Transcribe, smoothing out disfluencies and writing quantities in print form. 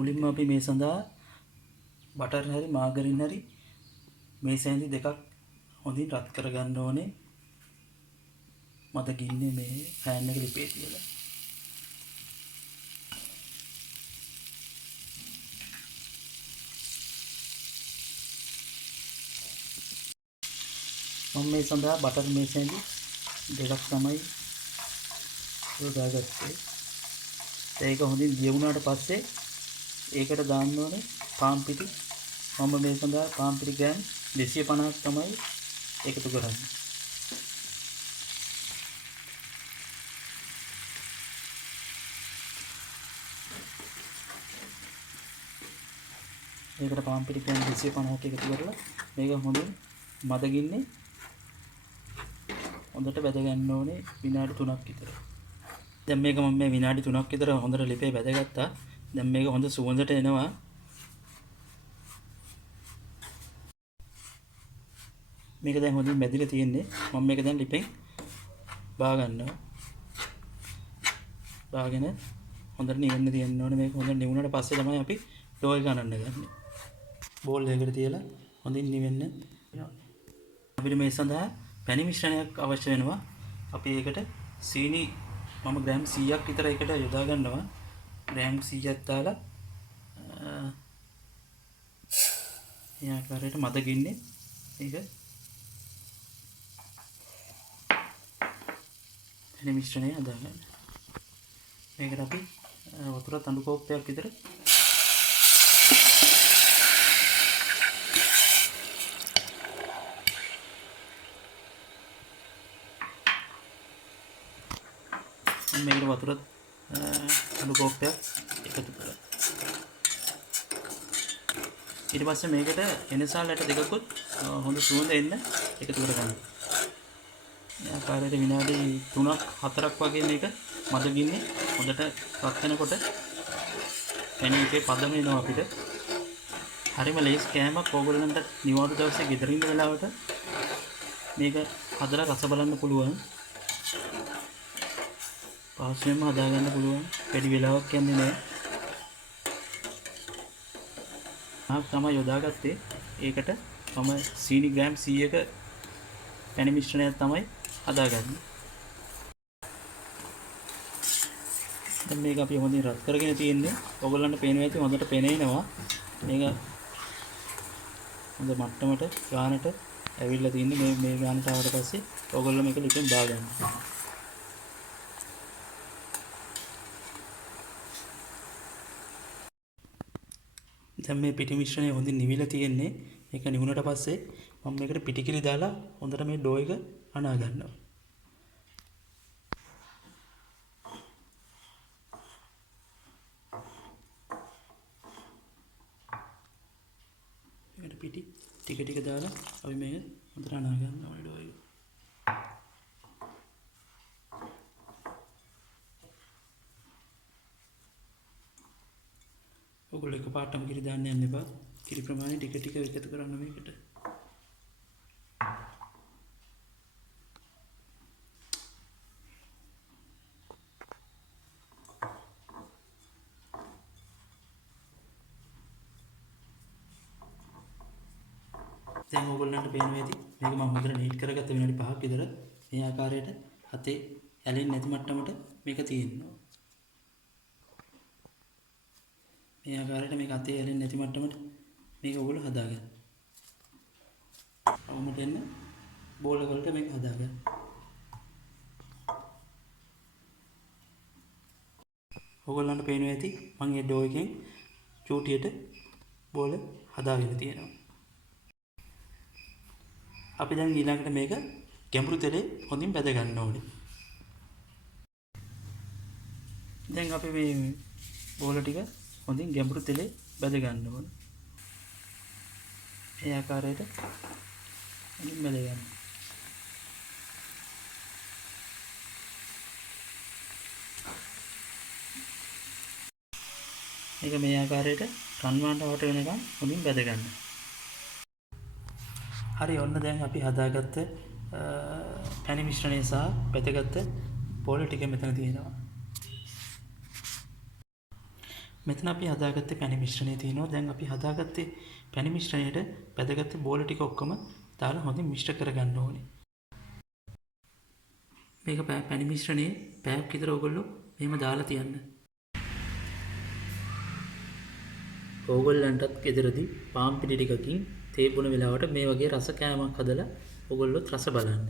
මුලින්ම අපි මේ සඳහා බටර් හරි මාගරින් හරි මේ සෑඳි දෙකක් හොඳින් රත් කරගන්න ඕනේ. මත ගින්නේ මේ පෑන් එක ලිපේ තියලා. මම මේ සඳහා බටර් මේ සෑඳි දෙකක් තමයි යොදාගත්තේ. ඒක හොඳින් දිය වුණාට පස්සේ ඒකට දාන්න ඕනේ පාන් පිටි. මම මේ සඳහා පාන් පිටි ග්‍රෑම් 250ක් තමයි එකතු කරන්නේ. ඒකට පාන් පිටි ග්‍රෑම් 250ක් එකතු කරලා මේක හොඳින් මදගින්නේ හොඳට බැද ගන්න ඕනේ විනාඩි 3ක් විතර. දැන් මේක මම මේ විනාඩි 3ක් විතර හොඳට ලිපේ බැදගත්තා. දැන් මේක හොඳ සුවඳට එනවා. මේක දැන් හොඳින් බැදිලා තියෙන්නේ. මම මේක දැන් ලිපෙන් බා ගන්නවා. බාගෙන හොඳට නිවෙන්න තියෙන්න ඕනේ. මේක හොඳට නිවුණාට පස්සේ තමයි අපි ඩෝ එක ගන්නන්න ගන්නේ. බෝල් එකකට තියලා හොඳින් නිවෙන්න. අපිට මේ සඳහා පැණි මිශ්‍රණයක් අවශ්‍ය වෙනවා. අපි ඒකට සීනි මම ග්‍රෑම් 100ක් විතර එකට යොදා ගන්නවා. ග්‍රෑම් 100ක් දාලා මේ ආකාරයට මද ගින්නේ මේක පැණි මිශ්‍රණය හදාගන්න. මේකට අපි වතුර තඬු කෝප්පයක් විතර මේකට වතුර තඬු කෝප්පයක් එකතු කරලා ඊට පස්සේ මේකට එනසාලට දෙකකුත් හොඳ සුවඳ එන්න එකතු කරගන්න. මේ ආකාරයට විනාඩි 3ක් 4ක් වගේ මේක මදගින්නේ හොඳට රත් වෙනකොට පැණි එකේ පදම එනවා අපිට. හරිම ලේස් කෑමක්. ඕගොල්ලන්ට නිවාඩු දවසේ ගෙදර ඉන්න වෙලාවට මේක හදලා රස බලන්න පුළුවන්. පාස්වෙන්ම හදාගන්න පුළුවන්. වැඩි වෙලාවක් යන්නේ නැහැ. මම තමයි යොදාගත්තේ. ඒකට මම සීනි ග්‍රෑම් 100ක පැණි මිශ්‍රණයක් තමයි හදාගන්නේ. දැන් මේක අපි හොඳින් රත් කරගෙන තියෙන්නේ. ඔයගොල්ලන්ට පේනවා ඇති හොඳට පේනේනවා. මේක හොඳ මට්ටමට ගානට ඇවිල්ලා තින්නේ. මේ ගානට ආවට පස්සේ ඔයගොල්ලෝ මේක ලිපෙන් බා ගන්න. දැන් මේ පිටි මිශ්‍රණය හොඳින් නිවිලා තියෙන්නේ. මේක නිවුණට පස්සේ මම මේකට පිටිකිරි දාලා හොඳට මේ ඩෝ එක අනා ගන්නවා. මේකට පිටි ටික ටික දාලා අපි මේක හොඳට අනා ගන්නවා ඩෝ එක. ඔයගොල්ලෝ එකපාරටම කිරි දාන්න යන්න එපා. කිරි ප්‍රමාණය ටික ටික එකතු කරන්න මේකට. දැන් ඔයගොල්ලන්ට පේනවා ඇති මේක මම හොඳට නීට් කරගත්ත විනාඩි 5ක් විතර මේ ආකාරයට හතේ ඇලෙන්නේ නැති මට්ටමට මේක තියෙනවා. මේ ආකාරයට මේක අතේ ඇලෙන්නේ නැති මට්ටමට මේක ඔයගොල්ලෝ හදාගන්න. අවුමට එන්න බෝල් එක වලට මේක හදාගන්න. ඔයගොල්ලන්ට පේනවා ඇති මම මේ ඩෝ එකෙන් චූටියට බෝල හදාගෙන තියෙනවා. අපි දැන් ඊළඟට මේක ගැඹුරු තෙලේ හොඳින් බැද ගන්න ඕනේ. දැන් අපි මේ බෝල ටික හොඳින් ගැඹුරු තෙලේ බැද ගන්න ඕනේ. මේ ආකාරයට හොඳින් බැද ගන්න. මේක මේ ආකාරයට රන්වාන්ට වට වෙනකන් හොඳින් බැද ගන්න. හරි ඔන්න දැන් අපි හදාගත්ත පැණි මිශ්‍රණය සහ බැදගත්ත බෝල ටික මෙතන තියෙනවා. මෙතන අපි හදාගත්තේ පැණි මිශ්‍රණය තියෙනවා. දැන් අපි හදාගත්තේ පැණි මිශ්‍රණයට වැදගත් බෝල ටික ඔක්කොම දාලා හොඳින් මිශ්‍ර කරගන්න ඕනේ. මේක පැණි මිශ්‍රණයේ පැයක් විතර ඔයගොල්ලෝ මෙහෙම දාලා තියන්න. ඕගොල්ලන්ටත් ගෙදරදී පාන් පිටි ටිකකින් තේ බොන වෙලාවට මේ වගේ රස කෑමක් හදලා ඔයගොල්ලොත් රස බලන්න.